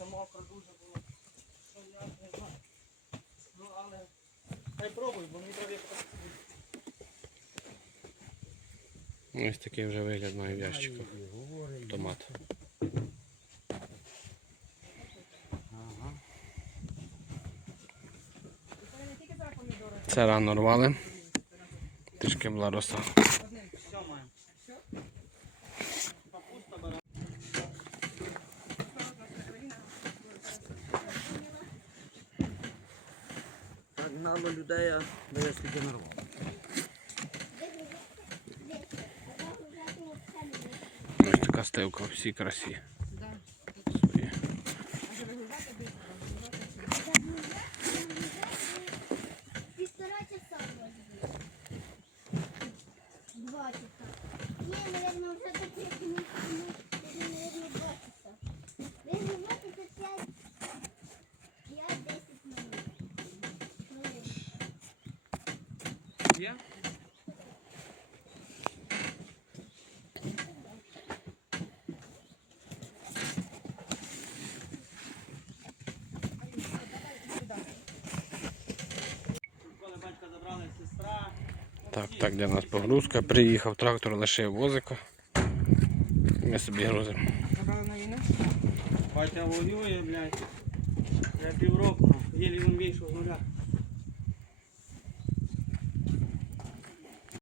мокро дуже було. Що я не знаю. Ну але хай пробуй, бо мені треба якось. Ось такий вже вигляд має в ящику. Томат. Це рано рвали. Трішки була роса. Все маємо. Так гнало людей, а я скільки нарвав. Ось така стевка в всій красі. Своє. Півтора часа може бути. Два часа. Ні, наверное, вже такі ну, Є? Коли батька забрала сестра. Так, так, де у нас погрузка. Приїхав трактор, лишив возика. Ми собі грузимо. Забрали на війну? Батя воює, блядь. Я півроку, єлі він вийшов з нуля.